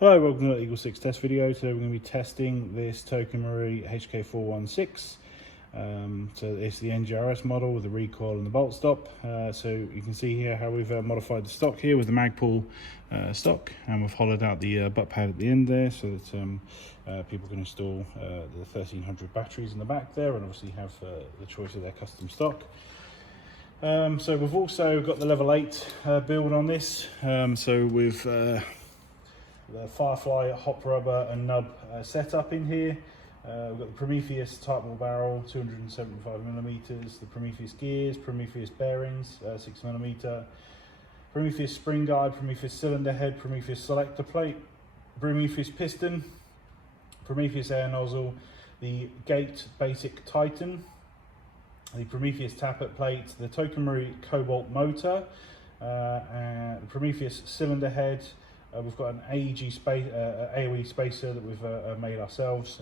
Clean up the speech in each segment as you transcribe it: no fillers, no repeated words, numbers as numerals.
Hi, welcome to the EagleSix test video. Today we're going to be testing this Tokamari HK416. So it's the NGRS model with the recoil and the bolt stop. So you can see here how we've modified the stock here with the Magpul stock, and we've hollowed out the butt pad at the end there so that people can install the 1300 batteries in the back there and obviously have the choice of their custom stock. So we've also got the level 8 build on this. So with the FireFly Hop Rubber and Nub setup in here. We've got the Prometheus tightbore barrel, 275mm, the Prometheus gears, Prometheus bearings, 6mm, Prometheus spring guide, Prometheus cylinder head, Prometheus selector plate, Prometheus piston, Prometheus Air Nozzle, the Gate Basic Titan, the Prometheus Tappet plate, the Tokamari Cobalt Motor, and Prometheus cylinder head. We've got an AEG AOE spacer that we've made ourselves,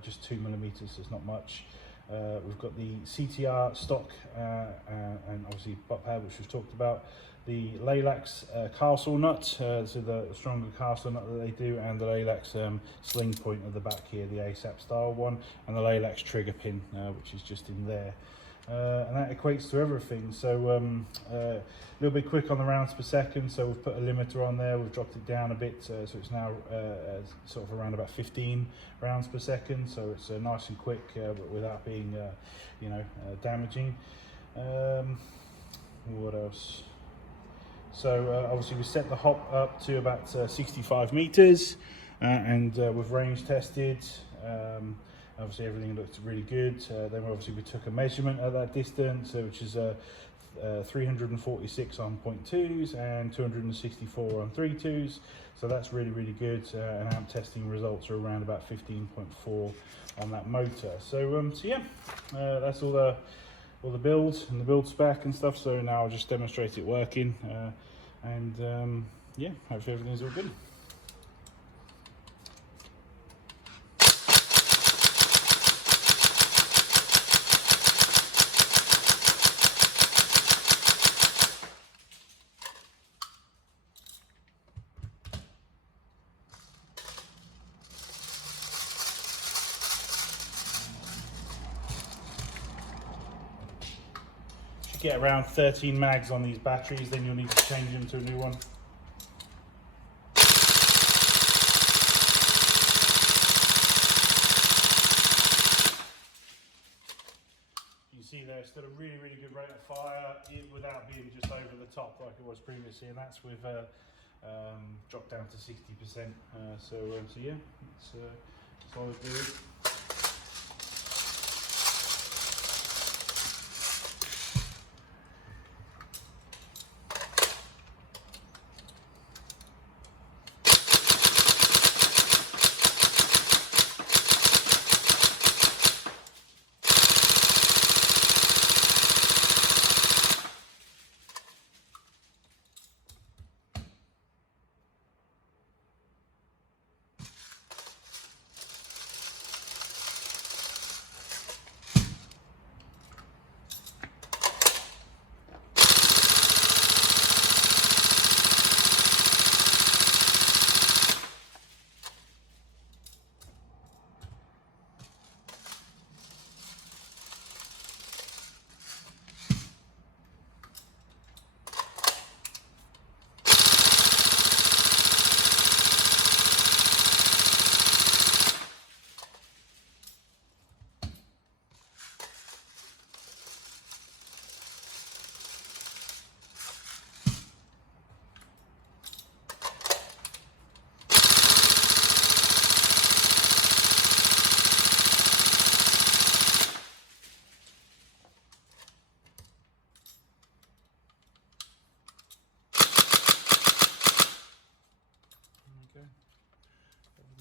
just 2mm, so it's not much. We've got the CTR Stock and obviously butt pad, which we've talked about. The Laylax Castle Nut, so the stronger castle nut that they do, and the Laylax Sling point at the back here, the ASAP style one, and the Laylax Trigger Pin, which is just in there. And that equates to everything. So a little bit quick on the rounds per second, so we've put a limiter on there, we've dropped it down a bit, so it's now sort of around about 15 rounds per second, so it's nice and quick but without being damaging. What else? So obviously we set the hop up to about 65 meters, and we've range tested. Obviously everything looked really good. Then obviously we took a measurement at that distance, which is 346 on 0.2s and 264 on 3.2s. So that's really good. And amp testing results are around about 15.4 on that motor. So yeah, that's all the build and the build spec and stuff. So now I'll just demonstrate it working, and yeah, hopefully everything's all good. Get around 13 mags on these batteries, then you'll need to change them to a new one. You see there, it's still a really good rate of fire without being just over the top like it was previously, and that's with dropped down to 60%. So yeah, it's solid build.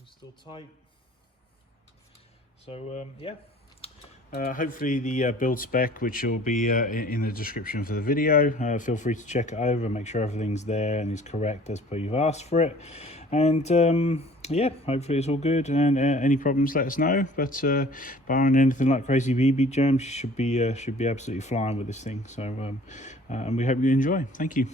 Still tight. So yeah, hopefully the build spec, which will be in the description for the video, feel free to check it over, make sure everything's there and is correct as per you've asked for it. And yeah, hopefully it's all good, and any problems let us know, but barring anything like crazy BB jams, you should be absolutely flying with this thing. So and we hope you enjoy. Thank you.